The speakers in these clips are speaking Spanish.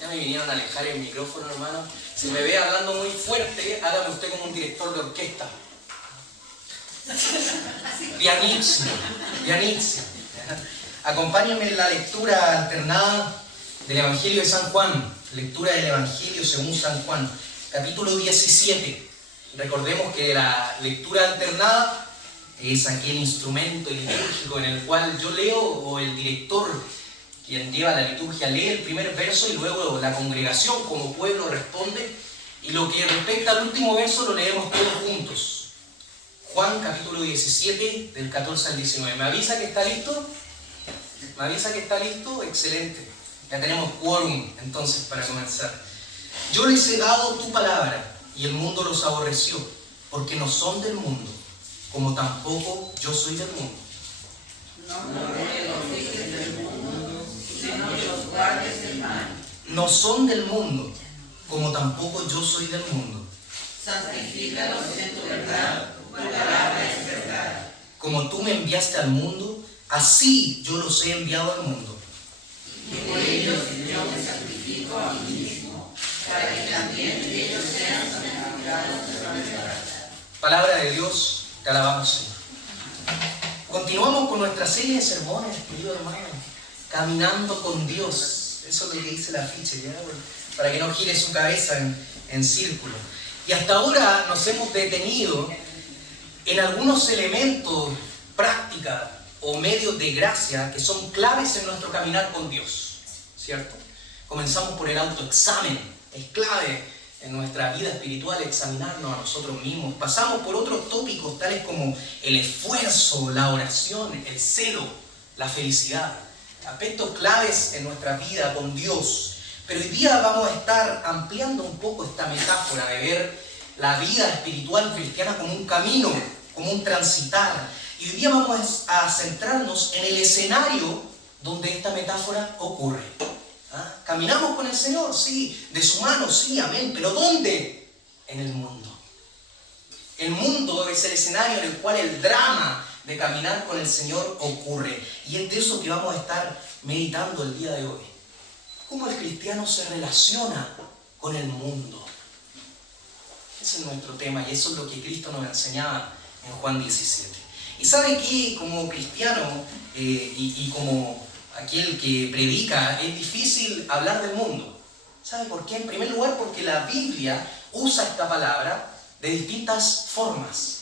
Ya me vinieron a alejar el micrófono, hermano. Si me ve hablando muy fuerte, hágame usted como un director de orquesta. Pianissimo, pianissimo. Acompáñenme en la lectura alternada del Evangelio de San Juan. Lectura del Evangelio según San Juan, capítulo 17. Recordemos que la lectura alternada es aquel instrumento litúrgico en el cual yo leo, o el director, quien lleva la liturgia, lee el primer verso y luego la congregación como pueblo responde, y lo que respecta al último verso lo leemos todos juntos. Juan capítulo 17, del 14 al 19. ¿Me avisa que está listo? ¿Me avisa que está listo? Excelente. Ya tenemos quórum entonces para comenzar. Yo les he dado tu palabra y el mundo los aborreció, porque no son del mundo, como tampoco yo soy del mundo. No son del mundo, como tampoco yo soy del mundo. Santifícalos en tu verdad, tu palabra es verdad. Como tú me enviaste al mundo, así yo los he enviado al mundo. Y por ellos yo me sacrifico a mí mismo, para que también ellos sean santificados por la verdad. Palabra de Dios, te alabamos, Señor. Continuamos con nuestra serie de sermones, querido hermano, caminando con Dios. Eso es lo que dice el afiche, ¿ya? Para que no gire su cabeza en círculo. Y hasta ahora nos hemos detenido en algunos elementos, prácticas o medios de gracia que son claves en nuestro caminar con Dios, ¿cierto? Comenzamos por el autoexamen. Es clave en nuestra vida espiritual examinarnos a nosotros mismos. Pasamos por otros tópicos tales como el esfuerzo, la oración, el celo, la felicidad. Aspectos claves en nuestra vida con Dios. Pero hoy día vamos a estar ampliando un poco esta metáfora de ver la vida espiritual cristiana como un camino, como un transitar. Y hoy día vamos a centrarnos en el escenario donde esta metáfora ocurre. ¿Ah? Caminamos con el Señor, sí, de su mano, sí, amén. ¿Pero dónde? En el mundo. El mundo es el escenario en el cual el drama de caminar con el Señor ocurre. Y es de eso que vamos a estar meditando el día de hoy. ¿Cómo el cristiano se relaciona con el mundo? Ese es nuestro tema y eso es lo que Cristo nos enseñaba en Juan 17. Y sabe que como cristiano y como aquel que predica, es difícil hablar del mundo. ¿Sabe por qué? En primer lugar, porque la Biblia usa esta palabra de distintas formas.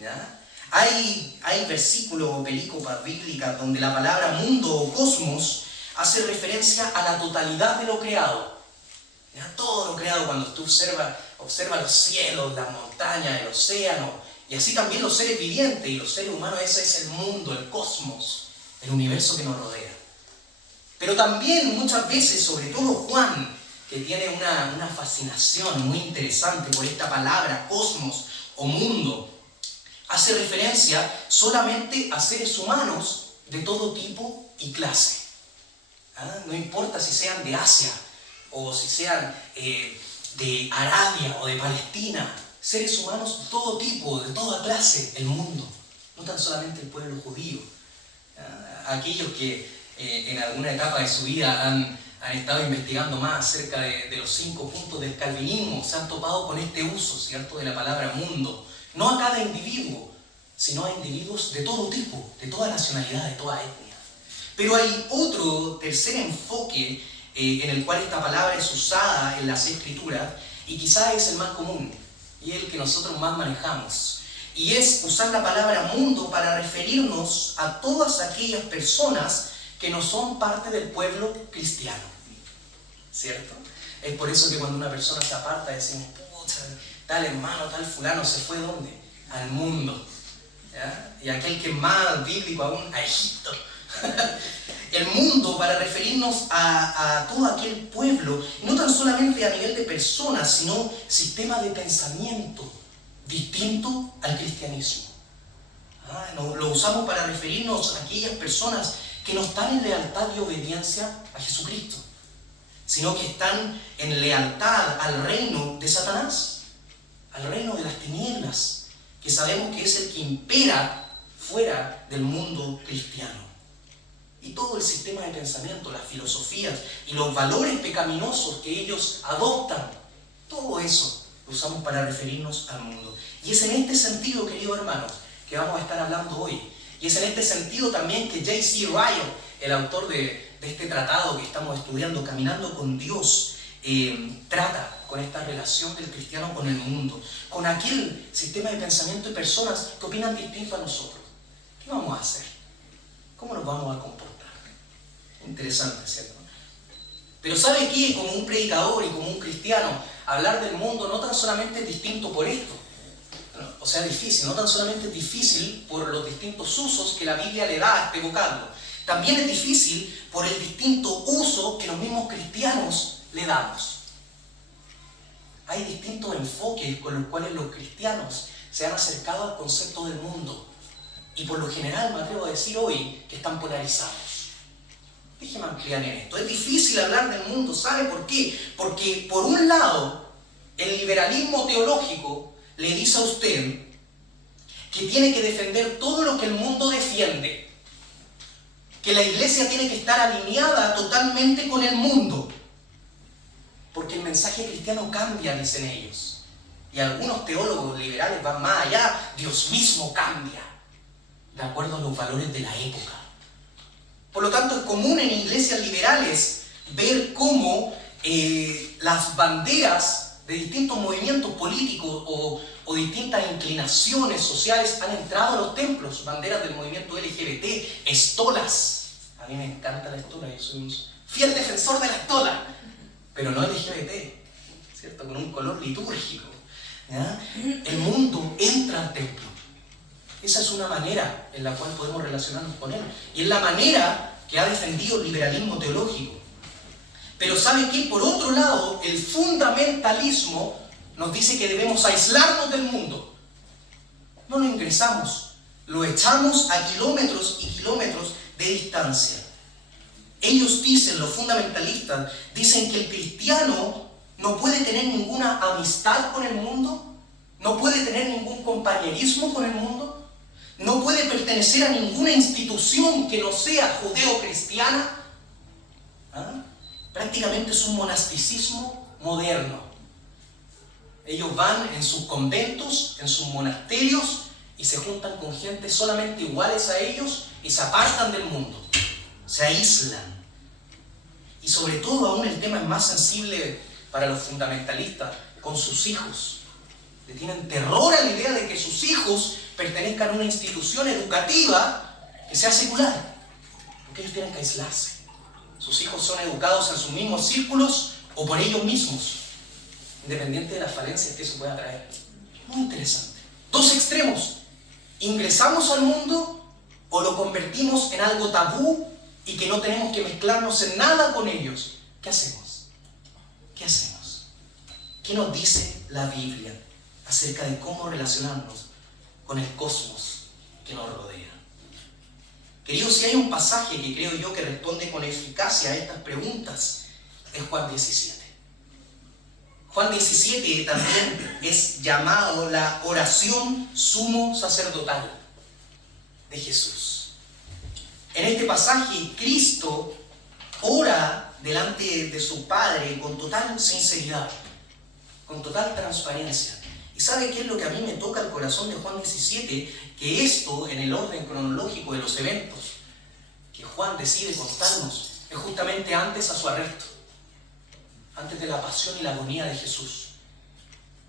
¿Ya? Hay versículos o películas bíblicas donde la palabra mundo o cosmos hace referencia a la totalidad de lo creado. ¿Ya? Todo lo creado, cuando tú observa los cielos, las montañas, el océano, y así también los seres vivientes y los seres humanos. Ese es el mundo, el cosmos, el universo que nos rodea. Pero también muchas veces, sobre todo Juan, que tiene una fascinación muy interesante por esta palabra cosmos o mundo, hace referencia solamente a seres humanos de todo tipo y clase. ¿Ah? No importa si sean de Asia o si sean de Arabia o de Palestina, seres humanos de todo tipo, de toda clase, el mundo, no tan solamente el pueblo judío. Aquellos que en alguna etapa de su vida han estado investigando más acerca de los 5 puntos del calvinismo, se han topado con este uso, ¿cierto?, de la palabra mundo, no a cada individuo, sino a individuos de todo tipo, de toda nacionalidad, de toda etnia. Pero hay otro tercer enfoque en el cual esta palabra es usada en las Escrituras, y quizás es el más común, y es el que nosotros más manejamos, y es usar la palabra mundo para referirnos a todas aquellas personas que no son parte del pueblo cristiano, ¿cierto? Es por eso que cuando una persona se aparta decimos, pucha, tal hermano, tal fulano se fue ¿dónde? Al mundo. ¿Ya? Y aquel que es más bíblico aún, a Egipto. El mundo para referirnos a todo aquel pueblo, no tan solamente a nivel de personas, sino sistema de pensamiento distinto al cristianismo. Lo usamos para referirnos a aquellas personas que no están en lealtad y obediencia a Jesucristo, sino que están en lealtad al reino de Satanás, al reino de las tinieblas, que sabemos que es el que impera fuera del mundo cristiano. y todo el sistema de pensamiento, las filosofías y los valores pecaminosos que ellos adoptan, todo eso lo usamos para referirnos al mundo. Y es en este sentido, queridos hermanos, que vamos a estar hablando hoy. Y es en este sentido también que J.C. Ryle, el autor de este tratado que estamos estudiando, Caminando con Dios, trata con esta relación del cristiano con el mundo, con aquel sistema de pensamiento y personas que opinan distinto a nosotros. ¿Qué vamos a hacer? ¿Cómo nos vamos a comportar? Interesante, ¿cierto? Pero ¿sabe qué? Como un predicador y como un cristiano, hablar del mundo no tan solamente es distinto por esto, o sea, difícil, no tan solamente es difícil por los distintos usos que la Biblia le da a este vocablo, también es difícil por el distinto uso que los mismos cristianos le damos. Hay distintos enfoques con los cuales los cristianos se han acercado al concepto del mundo y por lo general me atrevo a decir hoy que están polarizados. Déjeme ampliar en esto. Es difícil hablar del mundo, ¿sabe por qué? Porque por un lado el liberalismo teológico le dice a usted que tiene que defender todo lo que el mundo defiende, que la iglesia tiene que estar alineada totalmente con el mundo, porque el mensaje cristiano cambia, dicen ellos. Y algunos teólogos liberales van más allá, Dios mismo cambia, de acuerdo a los valores de la época. Por lo tanto, es común en iglesias liberales ver cómo las banderas de distintos movimientos políticos o distintas inclinaciones sociales han entrado a los templos. Banderas del movimiento LGBT, estolas. A mí me encanta la estola, yo soy un fiel defensor de la estola, pero no LGBT, ¿cierto? Con un color litúrgico, ¿ya? El mundo entra al templo. Esa es una manera en la cual podemos relacionarnos con él. Y es la manera que ha defendido el liberalismo teológico. Pero ¿sabe qué? Por otro lado, el fundamentalismo nos dice que debemos aislarnos del mundo. No lo ingresamos, lo echamos a kilómetros y kilómetros de distancia. Ellos dicen, los fundamentalistas, dicen que el cristiano no puede tener ninguna amistad con el mundo, no puede tener ningún compañerismo con el mundo, no puede pertenecer a ninguna institución que no sea judeo-cristiana. Prácticamente es un monasticismo moderno. Ellos van en sus conventos, en sus monasterios y se juntan con gente solamente iguales a ellos y se apartan del mundo, se aíslan. Y sobre todo aún el tema es más sensible para los fundamentalistas, con sus hijos. Le tienen terror a la idea de que sus hijos pertenezcan a una institución educativa que sea secular, porque ellos tienen que aislarse. Sus hijos son educados en sus mismos círculos o por ellos mismos, independiente de las falencias que eso pueda traer. Muy interesante. Dos extremos. ¿Ingresamos al mundo o lo convertimos en algo tabú y que no tenemos que mezclarnos en nada con ellos? ¿Qué hacemos? ¿Qué hacemos? ¿Qué nos dice la Biblia acerca de cómo relacionarnos con el cosmos que nos rodea? Queridos, si hay un pasaje que creo yo que responde con eficacia a estas preguntas, es Juan 17. Juan 17 también es llamado la oración sumo sacerdotal de Jesús. En este pasaje, Cristo ora delante de su Padre con total sinceridad, con total transparencia. ¿Y sabe qué es lo que a mí me toca el corazón de Juan 17? Que esto, en el orden cronológico de los eventos que Juan decide contarnos, es justamente antes a su arresto, antes de la pasión y la agonía de Jesús.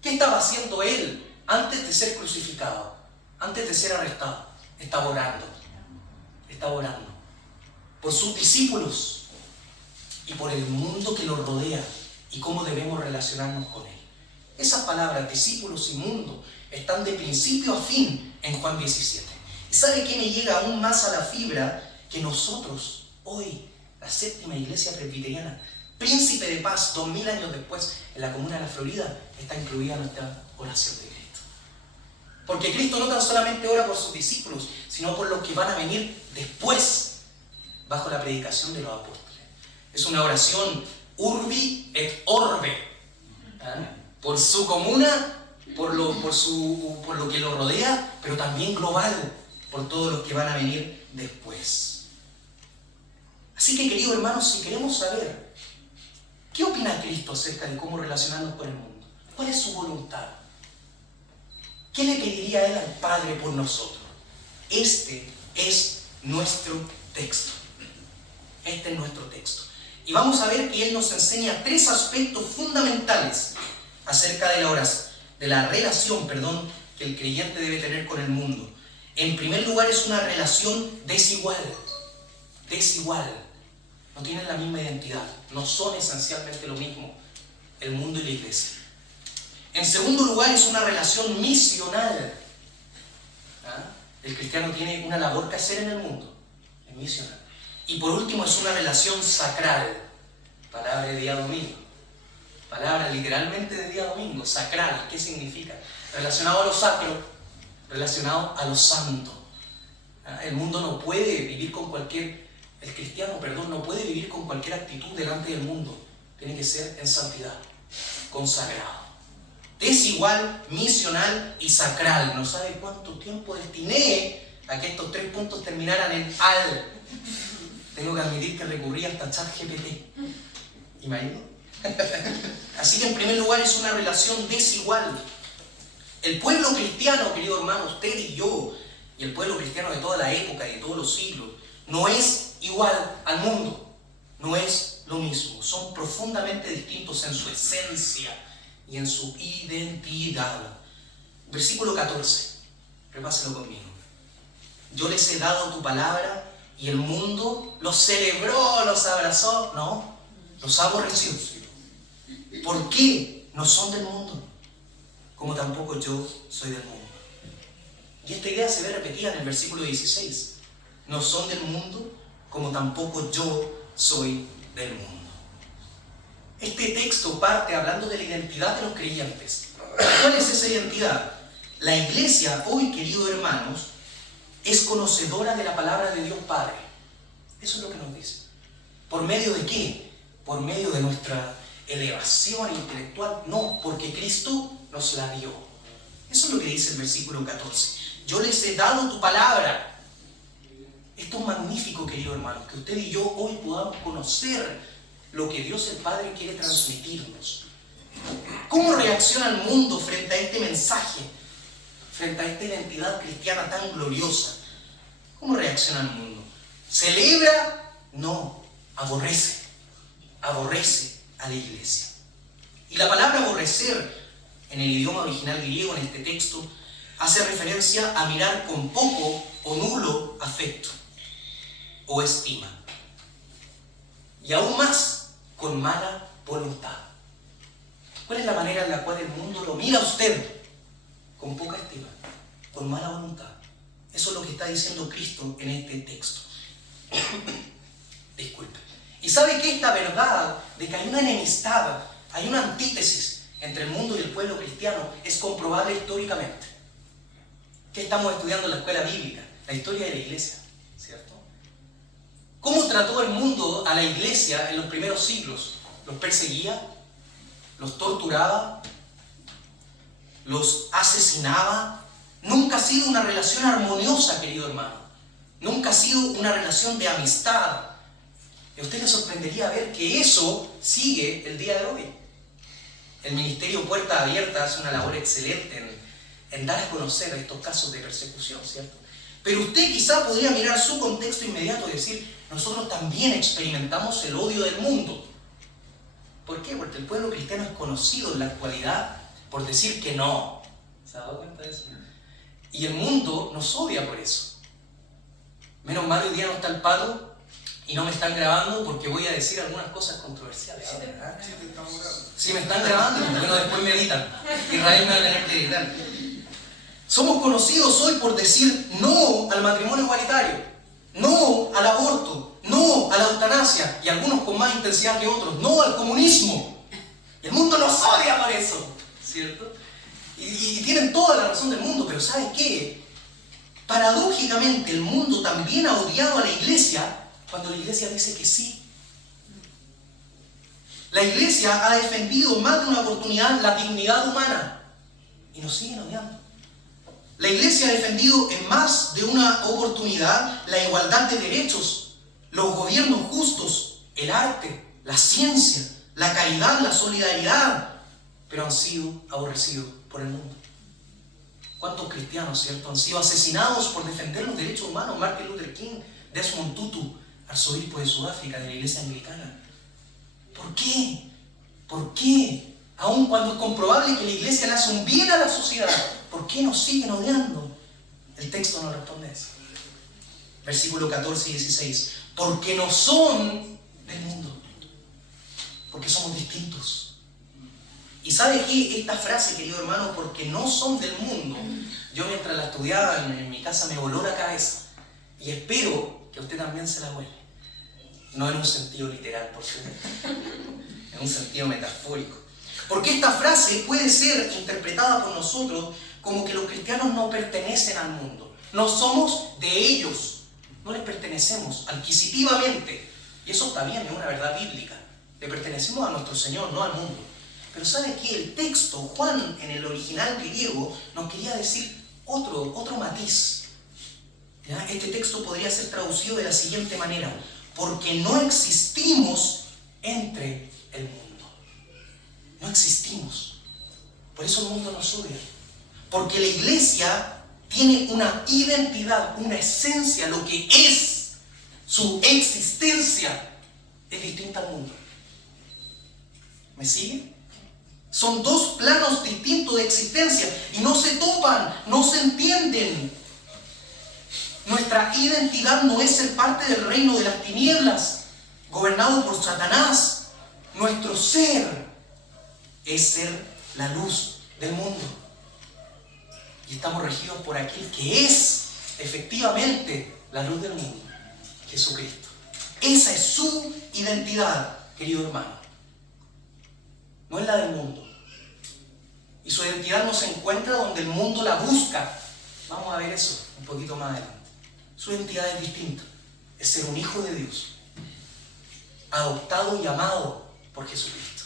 ¿Qué estaba haciendo él antes de ser crucificado, antes de ser arrestado? Estaba orando por sus discípulos y por el mundo que los rodea y cómo debemos relacionarnos con él. Esas palabras, discípulos y mundo, están de principio a fin en Juan 17. ¿Y sabe qué me llega aún más a la fibra? Que nosotros, hoy, la séptima iglesia presbiteriana, Príncipe de Paz, 2000 años después, en la comuna de la Florida, está incluida en nuestra oración de Cristo. Porque Cristo no tan solamente ora por sus discípulos, sino por los que van a venir después, bajo la predicación de los apóstoles. Es una oración urbi et orbe, por su comuna, por lo que lo rodea, pero también global, por todos los que van a venir después. Así que, queridos hermanos, si queremos saber qué opina Cristo acerca de cómo relacionarnos con el mundo, cuál es su voluntad, qué le pediría Él al Padre por nosotros, este es nuestro texto. Este es nuestro texto. Y vamos a ver que Él nos enseña 3 aspectos fundamentales acerca de la relación que el creyente debe tener con el mundo. En primer lugar, es una relación desigual. No tienen la misma identidad, no son esencialmente lo mismo el mundo y la iglesia. En segundo lugar, es una relación misional. El cristiano tiene una labor que hacer en el mundo, es misional. Y por último, es una relación sacral, palabra de día domingo, palabra literalmente de día domingo, sacral. ¿Qué significa? Relacionado a lo sacro, relacionado a lo santo. El mundo no puede vivir con el cristiano no puede vivir con cualquier actitud delante del mundo. Tiene que ser en santidad, consagrado. Desigual, misional y sacral. No sabe cuánto tiempo destiné a que estos 3 puntos terminaran en al. Tengo que admitir que recurrí hasta ChatGPT. ¿Imagino? Así que en primer lugar es una relación desigual. El pueblo cristiano, querido hermano, usted y yo, y el pueblo cristiano de toda la época y de todos los siglos, no es igual al mundo. No es lo mismo. Son profundamente distintos en su esencia y en su identidad. Versículo 14. Repáselo conmigo. Yo les he dado tu palabra y el mundo los celebró, los abrazó. No, los aborreció. ¿Por qué? No son del mundo, como tampoco yo soy del mundo. Y esta idea se ve repetida en el versículo 16. No son del mundo, como tampoco yo soy del mundo. Este texto parte hablando de la identidad de los creyentes. ¿Cuál es esa identidad? La iglesia hoy, queridos hermanos, es conocedora de la palabra de Dios Padre. Eso es lo que nos dice. ¿Por medio de qué? ¿Por medio de nuestra elevación intelectual? No, porque Cristo nos la dio. Eso es lo que dice el versículo 14. Yo les he dado tu palabra. Esto es magnífico, queridos hermanos, que usted y yo hoy podamos conocer lo que Dios el Padre quiere transmitirnos. ¿Cómo reacciona el mundo frente a este mensaje? Frente a esta identidad cristiana tan gloriosa. ¿Cómo reacciona el mundo? ¿Celebra? No, aborrece. Aborrece a la iglesia. Y la palabra aborrecer, en el idioma original griego, en este texto, hace referencia a mirar con poco o nulo afecto o estima. Y aún más, con mala voluntad. ¿Cuál es la manera en la cual el mundo lo mira a usted? Con poca estima, con mala voluntad. Eso es lo que está diciendo Cristo en este texto. Disculpe. Y sabe que esta verdad de que hay una enemistad, hay una antítesis entre el mundo y el pueblo cristiano, es comprobable históricamente. ¿Qué estamos estudiando en la escuela bíblica? La historia de la iglesia, ¿cierto? ¿Cómo trató el mundo a la iglesia en los primeros siglos? ¿Los perseguía? ¿Los torturaba? ¿Los asesinaba? Nunca ha sido una relación armoniosa, querido hermano. Nunca ha sido una relación de amistad. Y a usted le sorprendería ver que eso sigue el día de hoy. El Ministerio Puerta Abierta hace una labor excelente en dar a conocer estos casos de persecución, ¿cierto? Pero usted quizá podría mirar su contexto inmediato y decir, nosotros también experimentamos el odio del mundo. ¿Por qué? Porque el pueblo cristiano es conocido en la actualidad por decir que no. ¿Se ha dado cuenta de eso? Y el mundo nos odia por eso. Menos mal hoy día no está el Pato y no me están grabando porque voy a decir algunas cosas controversiales. Si me están grabando, bueno, después me editan. Israel me va a tener que editar. Somos conocidos hoy por decir no al matrimonio igualitario, no al aborto, no a la eutanasia, y algunos con más intensidad que otros, no al comunismo. Y el mundo nos odia por eso, ¿cierto? Y tienen toda la razón del mundo, pero ¿saben qué? Paradójicamente el mundo también ha odiado a la iglesia cuando la iglesia dice que sí. La iglesia ha defendido más de una oportunidad la dignidad humana y nos siguen odiando. La iglesia ha defendido en más de una oportunidad la igualdad de derechos, los gobiernos justos, el arte, la ciencia, la caridad, la solidaridad, pero han sido aborrecidos por el mundo. ¿Cuántos cristianos, cierto, han sido asesinados por defender los derechos humanos? Martin Luther King, Desmond Tutu, arzobispo de Sudáfrica, de la iglesia anglicana. ¿Por qué? ¿Por qué? Aun cuando es comprobable que la iglesia le hace un bien a la sociedad, ¿por qué nos siguen odiando? El texto nos responde eso. Versículo 14 y 16. Porque no son del mundo. Porque somos distintos. Y ¿sabe qué? Esta frase, querido hermano, porque no son del mundo, yo mientras la estudiaba en mi casa me voló la cabeza. Y espero que a usted también se la vuele. No en un sentido literal, por supuesto, en un sentido metafórico. Porque esta frase puede ser interpretada por nosotros como que los cristianos no pertenecen al mundo. No somos de ellos. No les pertenecemos adquisitivamente. Y eso está bien, es una verdad bíblica. Le pertenecemos a nuestro Señor, no al mundo. Pero ¿sabe qué? El texto, Juan, en el original griego, nos quería decir otro matiz. ¿Ya? Este texto podría ser traducido de la siguiente manera: porque no existimos entre el mundo. No existimos. Por eso el mundo nos odia. Porque la iglesia tiene una identidad, una esencia, lo que es su existencia es distinta al mundo. ¿Me sigue? Son dos planos distintos de existencia y no se topan, no se entienden. Nuestra identidad no es ser parte del reino de las tinieblas, gobernado por Satanás. Nuestro ser es ser la luz del mundo. Y estamos regidos por aquel que es efectivamente la luz del mundo, Jesucristo. Esa es su identidad, querido hermano. No es la del mundo. Y su identidad no se encuentra donde el mundo la busca. Vamos a ver eso un poquito más adelante. Su identidad es distinta. Es ser un hijo de Dios, adoptado y amado por Jesucristo.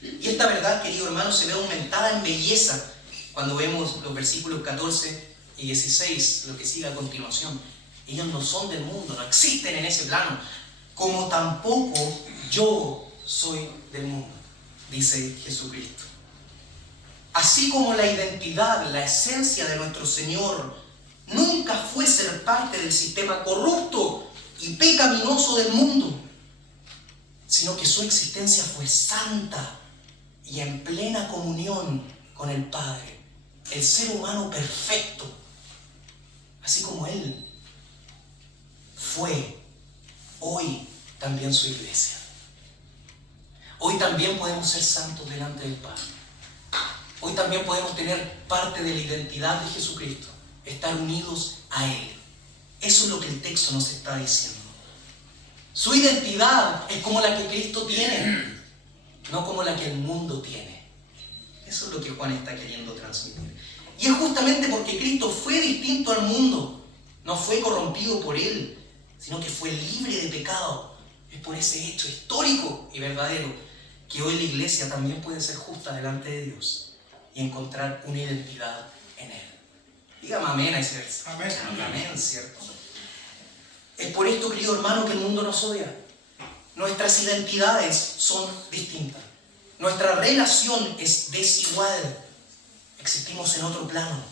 Y esta verdad, querido hermano, se ve aumentada en belleza cuando vemos los versículos 14 y 16, lo que sigue a continuación. Ellos no son del mundo, no existen en ese plano, como tampoco yo soy del mundo, dice Jesucristo. Así como la identidad, la esencia de nuestro Señor nunca fue ser parte del sistema corrupto y pecaminoso del mundo, sino que su existencia fue santa y en plena comunión con el Padre, el ser humano perfecto, así como Él fue hoy también su iglesia. Hoy también podemos ser santos delante del Padre. Hoy también podemos tener parte de la identidad de Jesucristo, estar unidos a Él. Eso es lo que el texto nos está diciendo. Su identidad es como la que Cristo tiene, no como la que el mundo tiene. Eso es lo que Juan está queriendo transmitir. Y es justamente porque Cristo fue distinto al mundo, no fue corrompido por él, sino que fue libre de pecado. Es por ese hecho histórico y verdadero que hoy la iglesia también puede ser justa delante de Dios y encontrar una identidad en Él. Dígame amén a ese verso. Amén. Amén, ¿cierto? Es por esto, querido hermano, que el mundo nos odia. Nuestras identidades son distintas. Nuestra relación es desigual. Existimos en otro plano.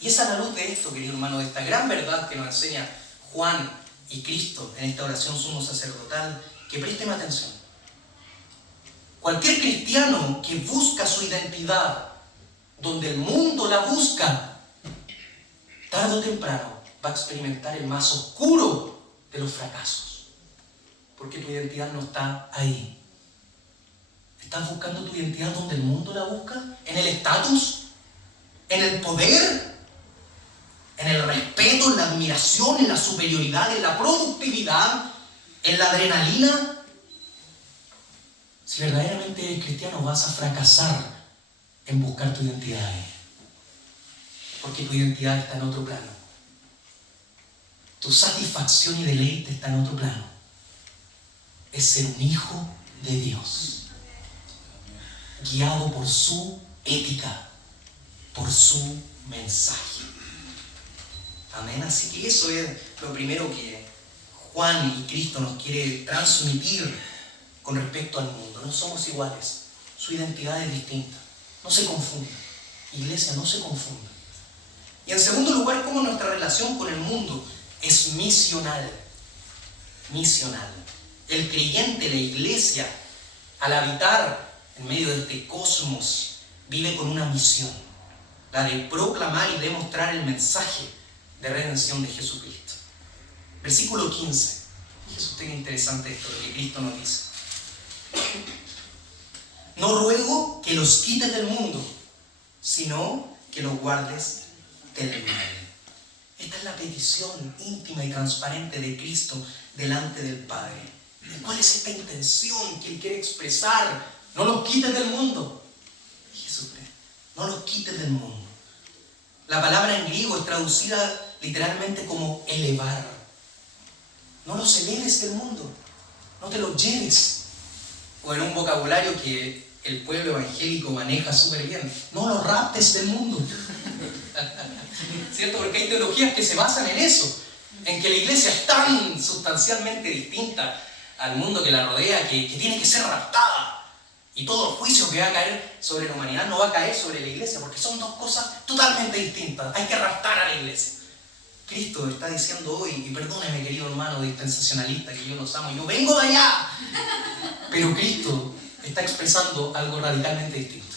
Y es a la luz de esto, querido hermano, de esta gran verdad que nos enseña Juan y Cristo en esta oración sumo sacerdotal, que presten atención. Cualquier cristiano que busca su identidad donde el mundo la busca, tarde o temprano va a experimentar el más oscuro de los fracasos. Porque tu identidad no está ahí. ¿Estás buscando tu identidad donde el mundo la busca? ¿En el estatus? ¿En el poder? ¿En el respeto? ¿En la admiración? ¿En la superioridad? ¿En la productividad? ¿En la adrenalina? Si verdaderamente eres cristiano, vas a fracasar en buscar tu identidad ahí. Porque tu identidad está en otro plano. Tu satisfacción y deleite está en otro plano. Es ser un hijo de Dios, guiado por su ética, por su mensaje. Amén. Así que eso es lo primero que Juan y Cristo nos quiere transmitir con respecto al mundo. No somos iguales. Su identidad es distinta. No se confunda. Iglesia, no se confunda. Y en segundo lugar, cómo nuestra relación con el mundo es misional. Misional. El creyente, la iglesia, al habitar en medio de este cosmos, vive con una misión. La de proclamar y demostrar el mensaje de redención de Jesucristo. Versículo 15. Fíjese usted qué interesante esto, lo que Cristo nos dice. No ruego que los quites del mundo, sino que los guardes del mal. Esta es la petición íntima y transparente de Cristo delante del Padre. ¿Cuál es esta intención que Él quiere expresar? No los quites del mundo. Fíjese usted, no los quites del mundo. La palabra en griego es traducida literalmente como elevar. No los eleves del mundo, no te los lleves. O en un vocabulario que el pueblo evangélico maneja súper bien, no los raptes del mundo. ¿Cierto? Porque hay teologías que se basan en eso, en que la iglesia es tan sustancialmente distinta al mundo que la rodea que tiene que ser raptada. Y todo el juicio que va a caer sobre la humanidad no va a caer sobre la iglesia, porque son dos cosas totalmente distintas. Hay que raptar a la iglesia. Cristo está diciendo hoy, y perdóneme querido hermano dispensacionalista, que yo los amo, yo vengo de allá. Pero Cristo está expresando algo radicalmente distinto.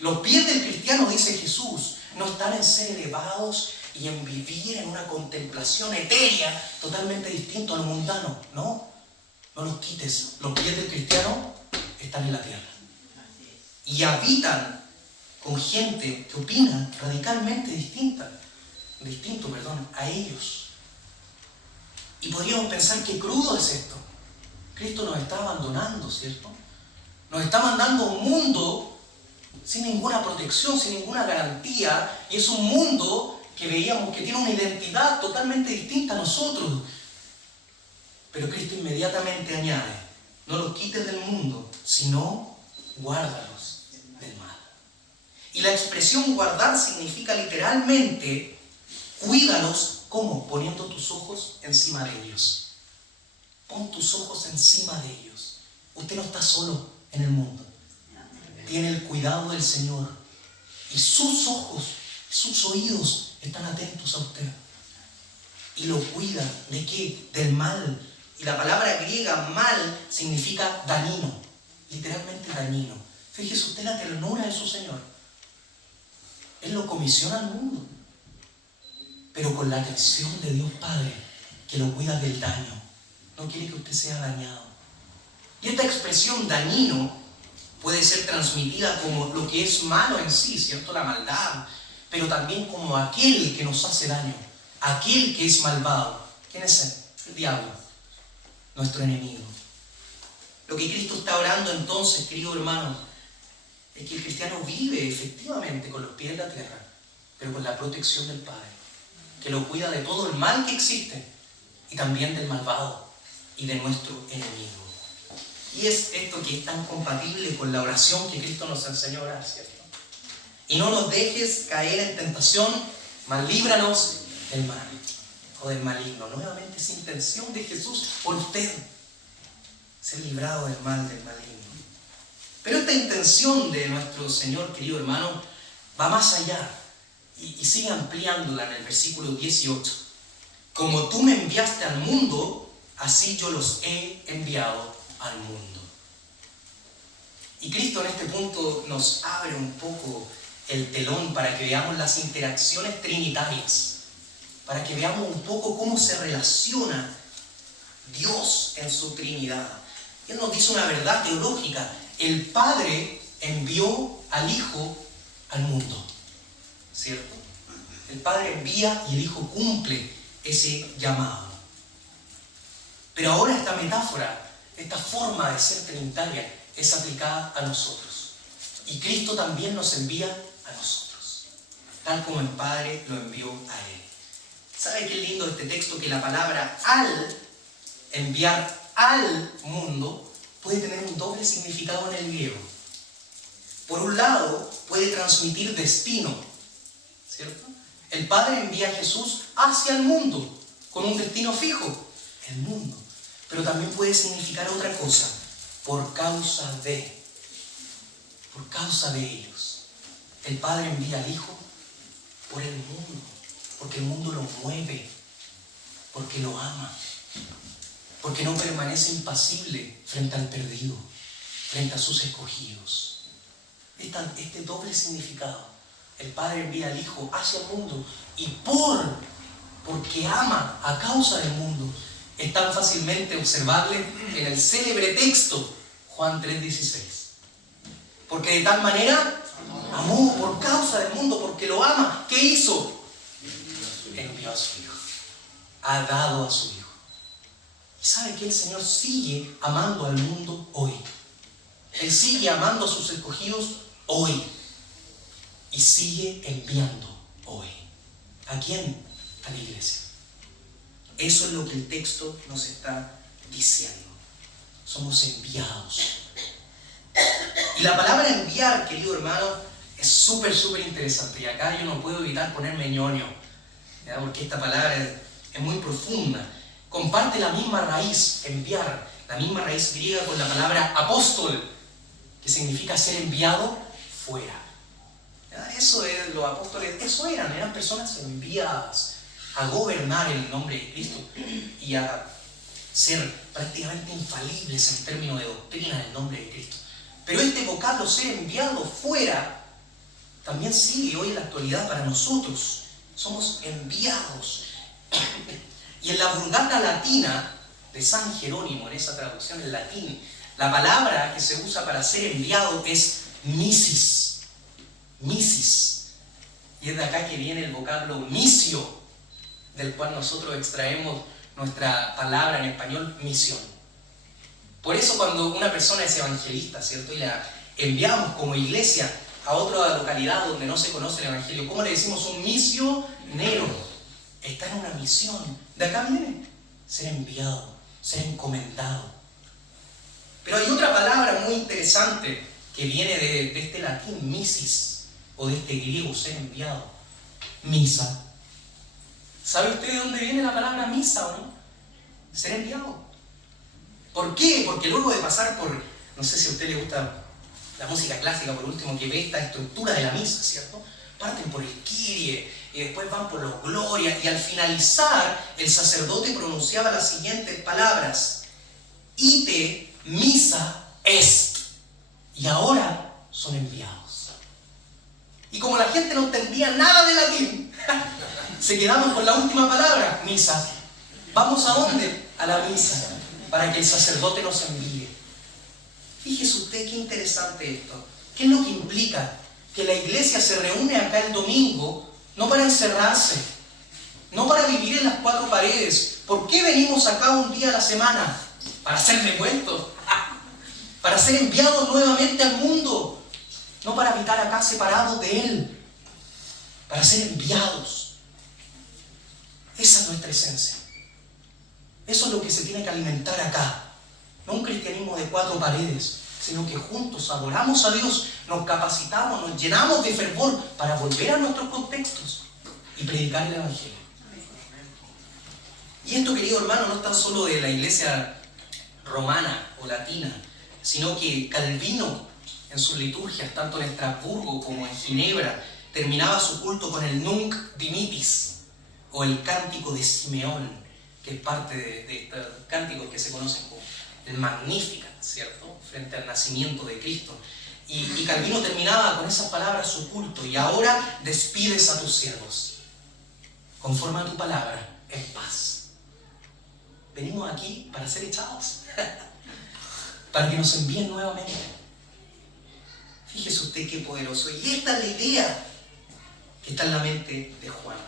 Los pies del cristiano, dice Jesús, no están en ser elevados y en vivir en una contemplación etérea totalmente distinto a lo mundano. No los quites. Los pies del cristiano están en la tierra. Y habitan con gente que opina radicalmente distinto a ellos. Y podríamos pensar que crudo es esto. Cristo nos está abandonando, ¿cierto? Nos está mandando a un mundo sin ninguna protección, sin ninguna garantía, y es un mundo que veíamos que tiene una identidad totalmente distinta a nosotros. Pero Cristo inmediatamente añade, no los quites del mundo, sino guárdalos del mal. Y la expresión guardar significa literalmente, cuídalos, ¿cómo? Poniendo tus ojos encima de ellos. Pon tus ojos encima de ellos. Usted no está solo en el mundo. Tiene el cuidado del Señor. Y sus ojos, sus oídos están atentos a usted. Y lo cuida. ¿De qué? Del mal. Y la palabra griega mal significa dañino. Literalmente dañino. Fíjese usted la ternura de su Señor. Él lo comisiona al mundo. Pero con la atención de Dios Padre, que lo cuida del daño. No quiere que usted sea dañado. Y esta expresión dañino puede ser transmitida como lo que es malo en sí, ¿cierto? La maldad, pero también como aquel que nos hace daño, aquel que es malvado. ¿Quién es él? El diablo, nuestro enemigo. Lo que Cristo está orando entonces, querido hermano, es que el cristiano vive efectivamente con los pies en la tierra, pero con la protección del Padre, que lo cuida de todo el mal que existe y también del malvado y de nuestro enemigo. Y es esto que es tan compatible con la oración que Cristo nos enseñó a orar, ¿cierto? Y no nos dejes caer en tentación, mas líbranos del mal o del maligno. Nuevamente es intención de Jesús por usted, ser librado del mal, del maligno. Pero esta intención de nuestro Señor, querido hermano, va más allá y sigue ampliándola en el versículo 18. Como tú me enviaste al mundo, así yo los he enviado al mundo. Y Cristo en este punto nos abre un poco el telón para que veamos las interacciones trinitarias, para que veamos un poco cómo se relaciona Dios en su Trinidad. Él nos dice una verdad teológica: el Padre envió al Hijo al mundo, ¿cierto? El Padre envía y el Hijo cumple ese llamado. Pero ahora esta metáfora, esta forma de ser trinitaria es aplicada a nosotros. Y Cristo también nos envía a nosotros, tal como el Padre lo envió a Él. ¿Sabe qué lindo este texto? Que la palabra al, enviar al mundo, puede tener un doble significado en el griego. Por un lado, puede transmitir destino, ¿cierto? El Padre envía a Jesús hacia el mundo, con un destino fijo, el mundo. Pero también puede significar otra cosa, por causa de ellos. El Padre envía al Hijo por el mundo, porque el mundo lo mueve, porque lo ama, porque no permanece impasible frente al perdido, frente a sus escogidos. Este doble significado. El Padre envía al Hijo hacia el mundo y porque ama a causa del mundo, es tan fácilmente observable en el célebre texto Juan 3:16. Porque de tal manera amó por causa del mundo, porque lo ama. ¿Qué hizo? Envió a su Hijo. Ha dado a su Hijo. Y sabe que el Señor sigue amando al mundo hoy. Él sigue amando a sus escogidos hoy. Y sigue enviando hoy. ¿A quién? A la iglesia. Eso es lo que el texto nos está diciendo. Somos enviados. Y la palabra enviar, querido hermano, es súper interesante. Y acá yo no puedo evitar ponerme ñoño, ¿ya? Porque esta palabra es muy profunda. Comparte la misma raíz, enviar, la misma raíz griega con la palabra apóstol, que significa ser enviado fuera. ¿Ya? Eso es, los apóstoles, eso eran personas enviadas a gobernar en el nombre de Cristo y a ser prácticamente infalibles en términos de doctrina en el nombre de Cristo. Pero este vocablo, ser enviado fuera, también sigue hoy en la actualidad para nosotros. Somos enviados. Y en la Vulgata latina de San Jerónimo, en esa traducción en latín, la palabra que se usa para ser enviado es misis. Misis. Y es de acá que viene el vocablo misio, del cual nosotros extraemos nuestra palabra en español, misión. Por eso cuando una persona es evangelista, ¿cierto? Y la enviamos como iglesia a otra localidad donde no se conoce el evangelio, ¿cómo le decimos? Un misionero. Está en una misión. De acá viene ser enviado, ser encomendado. Pero hay otra palabra muy interesante que viene de este latín, misis, o de este griego, ser enviado. Misa. ¿Sabe usted de dónde viene la palabra misa o no? Ser enviado. ¿Por qué? Porque luego de pasar por, no sé si a usted le gusta la música clásica, por último, que ve esta estructura de la misa, ¿cierto? Parten por el Kyrie y después van por los Gloria, y al finalizar el sacerdote pronunciaba las siguientes palabras: ite misa est. Y ahora son enviados. Y como la gente no entendía nada de latín, se quedaban con la última palabra, misa. ¿Vamos a dónde? A la misa, para que el sacerdote nos envíe. Fíjese usted qué interesante esto. ¿Qué es lo que implica? Que la iglesia se reúne acá el domingo no para encerrarse, no para vivir en las cuatro paredes. ¿Por qué venimos acá un día a la semana? Para ser revueltos, para ser enviados nuevamente al mundo, no para habitar acá separados de Él, para ser enviados. Esa es nuestra esencia. Eso es lo que se tiene que alimentar acá. No un cristianismo de cuatro paredes, sino que juntos adoramos a Dios, nos capacitamos, nos llenamos de fervor para volver a nuestros contextos y predicar el Evangelio. Y esto, querido hermano, no es tan solo de la iglesia romana o latina, sino que Calvino, en sus liturgias, tanto en Estrasburgo como en Ginebra, terminaba su culto con el Nunc Dimittis, o el Cántico de Simeón, que es parte de estos cánticos que se conocen como el Magnificat, ¿cierto? Frente al nacimiento de Cristo. Y Calvino terminaba con esas palabras su culto: y ahora despides a tus siervos, conforme a tu palabra, en paz. Venimos aquí para ser echados, para que nos envíen nuevamente. Fíjese usted qué poderoso. Y esta es la idea que está en la mente de Juan.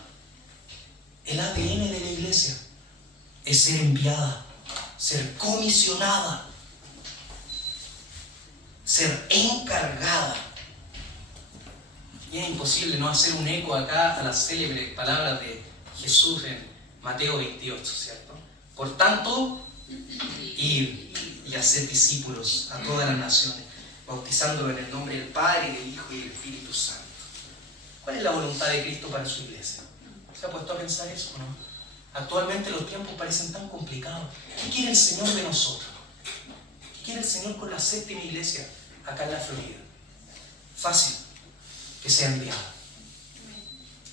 El ADN de la iglesia es ser enviada, ser comisionada, ser encargada. Y es imposible no hacer un eco acá a las célebres palabras de Jesús en Mateo 28, ¿cierto? Por tanto, ir y hacer discípulos a todas las naciones, bautizándolos en el nombre del Padre, del Hijo y del Espíritu Santo. ¿Cuál es la voluntad de Cristo para su iglesia? ¿Se ha puesto a pensar eso o no? Actualmente los tiempos parecen tan complicados. ¿Qué quiere el Señor de nosotros? ¿Qué quiere el Señor con la séptima iglesia acá en la Florida? Fácil, que sea enviada.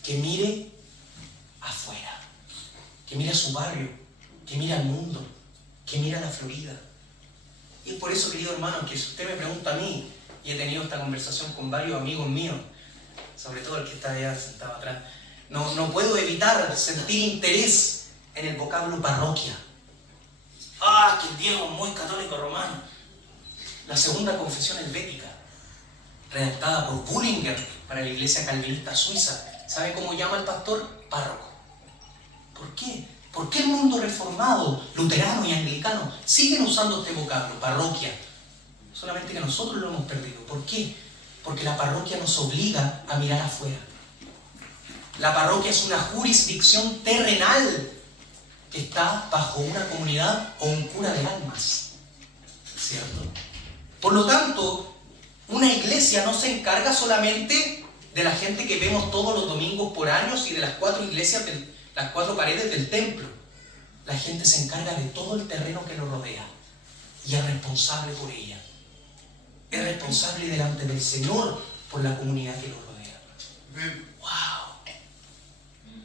Que mire afuera, que mire a su barrio, que mire al mundo, que mire a la Florida. Y es por eso, querido hermano, que si usted me pregunta a mí, y he tenido esta conversación con varios amigos míos, sobre todo el que está allá sentado atrás, no puedo evitar sentir interés en el vocablo parroquia. Ah, que el Diego es muy católico romano. La segunda confesión helvética, redactada por Bullinger para la iglesia calvinista suiza, ¿sabe cómo llama al pastor? Párroco. ¿Por qué? ¿Por qué el mundo reformado, luterano y anglicano siguen usando este vocablo, parroquia? Solamente que nosotros lo hemos perdido. ¿Por qué? Porque la parroquia nos obliga a mirar afuera. La parroquia es una jurisdicción terrenal que está bajo una comunidad o un cura de almas. ¿Cierto? Por lo tanto, una iglesia no se encarga solamente de la gente que vemos todos los domingos por años y de las 4 iglesias, las 4 paredes del templo. La gente se encarga de todo el terreno que lo rodea y es responsable por ella. Es responsable delante del Señor por la comunidad que lo rodea. ¡Wow!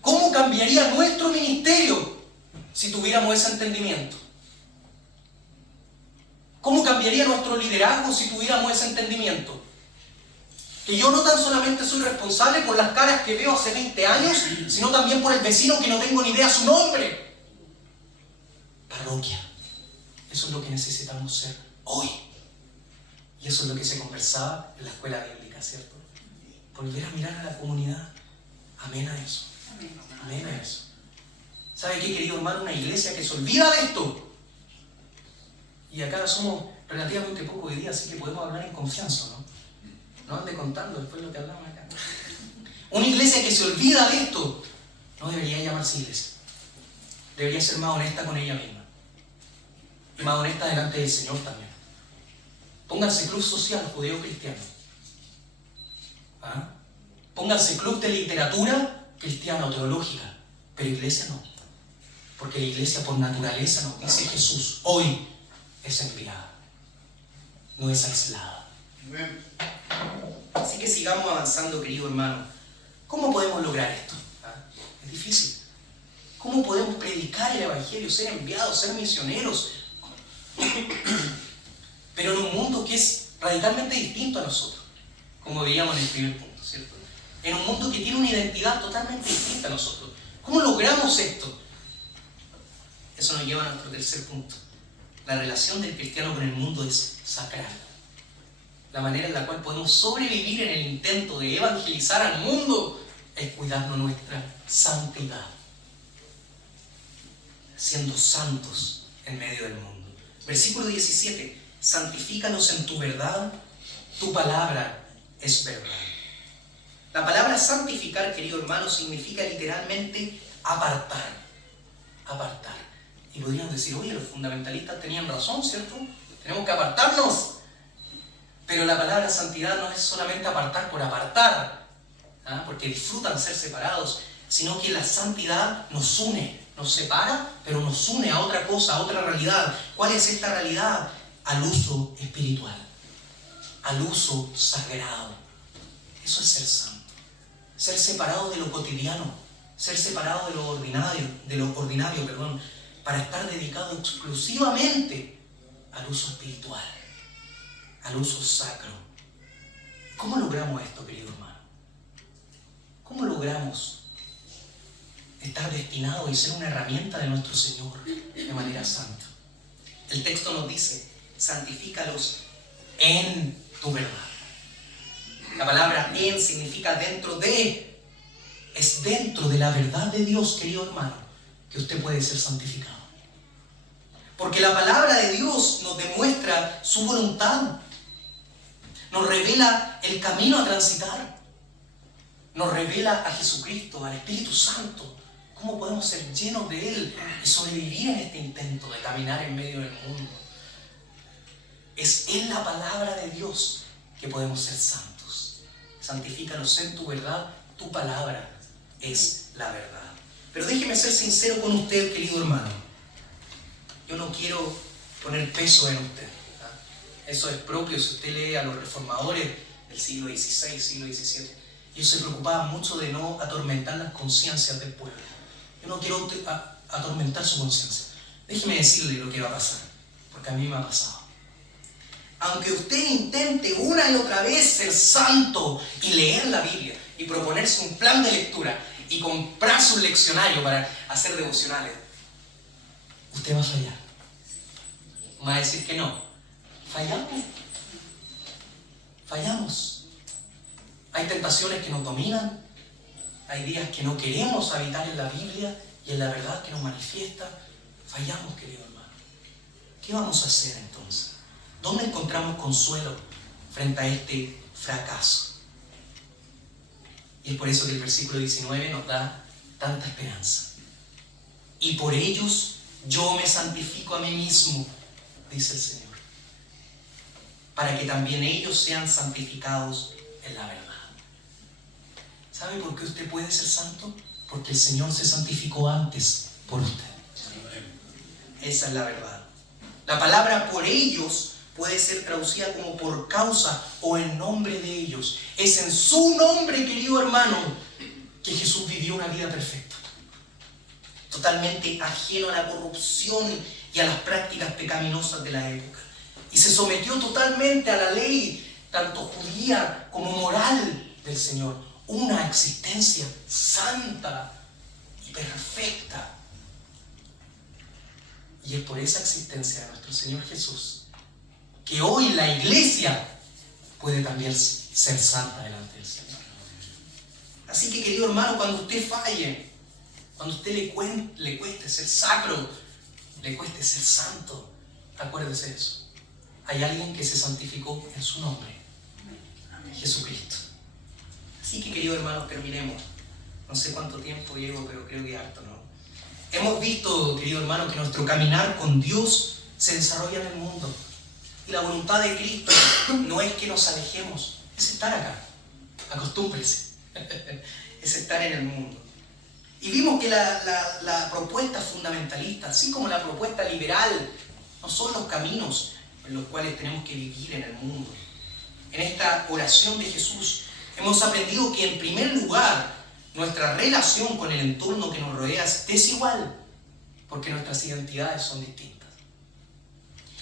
¿Cómo cambiaría nuestro ministerio si tuviéramos ese entendimiento? ¿Cómo cambiaría nuestro liderazgo si tuviéramos ese entendimiento? Que yo no tan solamente soy responsable por las caras que veo hace 20 años, sino también por el vecino que no tengo ni idea su nombre. Parroquia. Eso es lo que necesitamos ser hoy. Y eso es lo que se conversaba en la escuela bíblica, ¿cierto? Volver a mirar a la comunidad. Amén a eso. Amén a eso. ¿Sabe qué, querido hermano? Una iglesia que se olvida de esto. Y acá somos relativamente poco hoy día, así que podemos hablar en confianza, ¿no? No ande contando después lo que hablamos acá. Una iglesia que se olvida de esto no debería llamarse iglesia. Debería ser más honesta con ella misma. Y más honesta delante del Señor también. Pónganse club social judeo-cristiano. ¿Ah? Pónganse club de literatura cristiana o teológica. Pero iglesia no. Porque la iglesia por naturaleza nos dice Jesús hoy es enviada. No es aislada. Así que sigamos avanzando, querido hermano. ¿Cómo podemos lograr esto? ¿Ah? Es difícil. ¿Cómo podemos predicar el evangelio, ser enviados, ser misioneros? Pero en un mundo que es radicalmente distinto a nosotros, como veíamos en el primer punto, ¿cierto? En un mundo que tiene una identidad totalmente distinta a nosotros. ¿Cómo logramos esto? Eso nos lleva a nuestro tercer punto. La relación del cristiano con el mundo es sacral. La manera en la cual podemos sobrevivir en el intento de evangelizar al mundo es cuidando nuestra santidad, siendo santos en medio del mundo. Versículo 17: santifícalos en tu verdad, tu palabra es verdad. La palabra santificar, querido hermano, significa literalmente apartar. Apartar. Y podríamos decir, oye, los fundamentalistas tenían razón, ¿cierto? Tenemos que apartarnos. Pero la palabra santidad no es solamente apartar por apartar, ¿ah? Porque disfrutan ser separados, sino que la santidad nos une, nos separa, pero nos une a otra cosa, a otra realidad. ¿Cuál es esta realidad? Al uso espiritual, al uso sagrado. Eso es ser santo. Ser separado de lo cotidiano, ser separado de lo ordinario, para estar dedicado exclusivamente al uso espiritual, al uso sacro. ¿Cómo logramos esto, querido hermano? ¿Cómo logramos estar destinados y ser una herramienta de nuestro Señor de manera santa? El texto nos dice, santifícalos en tu verdad. La palabra en significa dentro de. Es dentro de la verdad de Dios, querido hermano, que usted puede ser santificado. Porque la palabra de Dios nos demuestra su voluntad. Nos revela el camino a transitar. Nos revela a Jesucristo, al Espíritu Santo. ¿Cómo podemos ser llenos de Él y sobrevivir en este intento de caminar en medio del mundo? Es en la palabra de Dios que podemos ser santos. Santifícalos en tu verdad, tu palabra es la verdad. Pero déjeme ser sincero con usted, querido hermano. Yo no quiero poner peso en usted. Eso es propio si usted lee a los reformadores del siglo XVI, siglo XVII. Ellos se preocupaban mucho de no atormentar las conciencias del pueblo. Yo no quiero atormentar su conciencia. Déjeme decirle lo que va a pasar, porque a mí me ha pasado. Aunque usted intente una y otra vez ser santo y leer la Biblia y proponerse un plan de lectura y comprarse un leccionario para hacer devocionales, usted va a fallar. Va a decir que no. Fallamos. Hay tentaciones que nos dominan. Hay días que no queremos habitar en la Biblia y en la verdad que nos manifiesta. Fallamos, querido hermano. ¿Qué vamos a hacer entonces? ¿Dónde encontramos consuelo frente a este fracaso? Y es por eso que el versículo 19 nos da tanta esperanza. Y por ellos yo me santifico a mí mismo, dice el Señor, para que también ellos sean santificados en la verdad. ¿Sabe por qué usted puede ser santo? Porque el Señor se santificó antes por usted. Esa es la verdad. La palabra por ellos puede ser traducida como por causa o en nombre de ellos. Es en su nombre, querido hermano, que Jesús vivió una vida perfecta. Totalmente ajeno a la corrupción y a las prácticas pecaminosas de la época. Y se sometió totalmente a la ley, tanto judía como moral del Señor. Una existencia santa y perfecta. Y es por esa existencia de nuestro Señor Jesús que hoy la iglesia puede también ser santa delante del Señor. Así que, querido hermano, cuando usted falle, cuando a usted le cueste ser sacro, le cueste ser santo, acuérdese de eso. Hay alguien que se santificó en su nombre, Jesucristo. Así que, querido hermano, terminemos. No sé cuánto tiempo llevo, pero creo que harto, ¿no? Hemos visto, querido hermano, que nuestro caminar con Dios se desarrolla en el mundo. Y la voluntad de Cristo no es que nos alejemos, es estar acá. Acostúmbrese. Es estar en el mundo. Y vimos que la propuesta fundamentalista, así como la propuesta liberal, no son los caminos en los cuales tenemos que vivir en el mundo. En esta oración de Jesús hemos aprendido que en primer lugar nuestra relación con el entorno que nos rodea es desigual, porque nuestras identidades son distintas.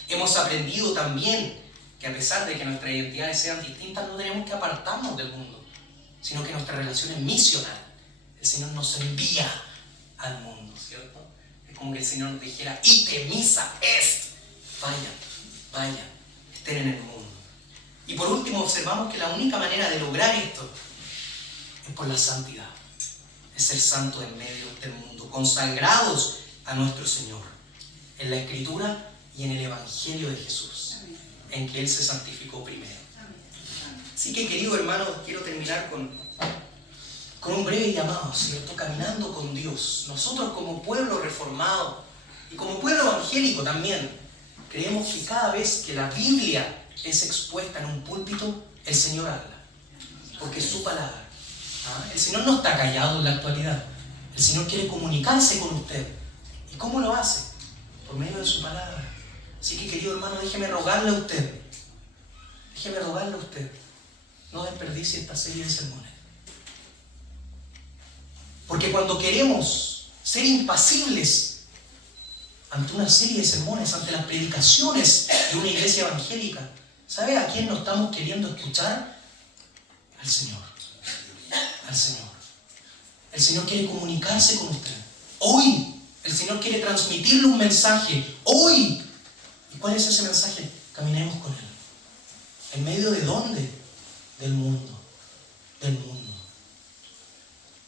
Hemos aprendido también que a pesar de que nuestras identidades sean distintas, no tenemos que apartarnos del mundo, sino que nuestra relación es misional. El Señor nos envía al mundo, ¿cierto? Es como que el Señor nos dijera, ite misa est, vayan, estén en el mundo. Y por último observamos que la única manera de lograr esto es por la santidad, es ser santos en medio del mundo, consagrados a nuestro Señor, en la Escritura y en el Evangelio de Jesús, en que Él se santificó primero. Así que, querido hermano, quiero terminar con un breve llamado, ¿cierto? Caminando con Dios. Nosotros como pueblo reformado y como pueblo evangélico también, creemos que cada vez que la Biblia es expuesta en un púlpito, el Señor habla, porque es su palabra. El Señor no está callado en la actualidad. El Señor quiere comunicarse con usted. ¿Y cómo lo hace? Por medio de su palabra. Así que, querido hermano, déjeme rogarle a usted. No desperdicie esta serie de sermones. Porque cuando queremos ser impasibles ante una serie de sermones, ante las predicaciones de una iglesia evangélica, ¿sabe a quién no estamos queriendo escuchar? Al Señor. Al Señor. El Señor quiere comunicarse con usted. Hoy, el Señor quiere transmitirle un mensaje. Hoy. ¿Y cuál es ese mensaje? Caminemos con Él. ¿En medio de dónde? Del mundo. Del mundo.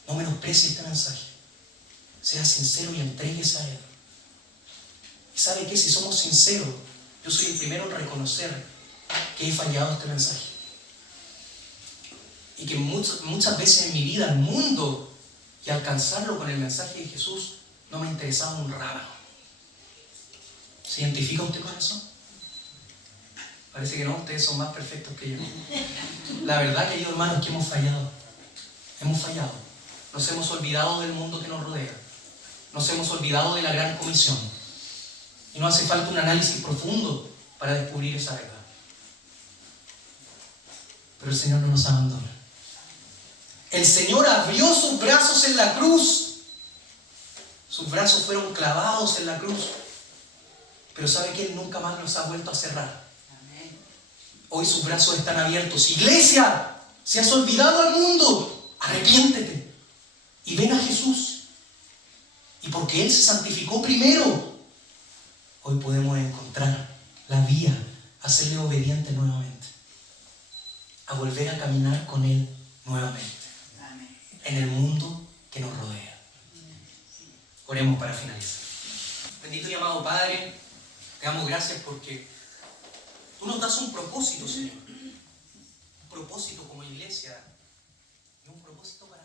No menosprecie este mensaje. Sea sincero y entréguese a Él. ¿Y sabe qué? Si somos sinceros, yo soy el primero en reconocer que he fallado este mensaje. Y que muchas veces en mi vida, el mundo, y alcanzarlo con el mensaje de Jesús, no me interesaba un rábano. ¿Se identifica usted con eso? Parece que no, ustedes son más perfectos que yo. La verdad, queridos hermanos, es que hemos fallado. Hemos fallado. Nos hemos olvidado del mundo que nos rodea. nos hemos olvidado de la gran comisión. Y no hace falta un análisis profundo para descubrir esa verdad. Pero el Señor no nos abandona. El Señor abrió sus brazos en la cruz. Sus brazos fueron clavados en la cruz. Pero ¿sabe qué? Él nunca más los ha vuelto a cerrar. Hoy sus brazos están abiertos. Iglesia, si has olvidado al mundo, arrepiéntete y ven a Jesús. Y porque Él se santificó primero, hoy podemos encontrar la vía a serle obediente nuevamente, a volver a caminar con Él nuevamente en el mundo que nos rodea. Oremos para finalizar. Bendito y amado Padre, te damos gracias porque tú nos das un propósito, Señor. Un propósito como iglesia y un propósito para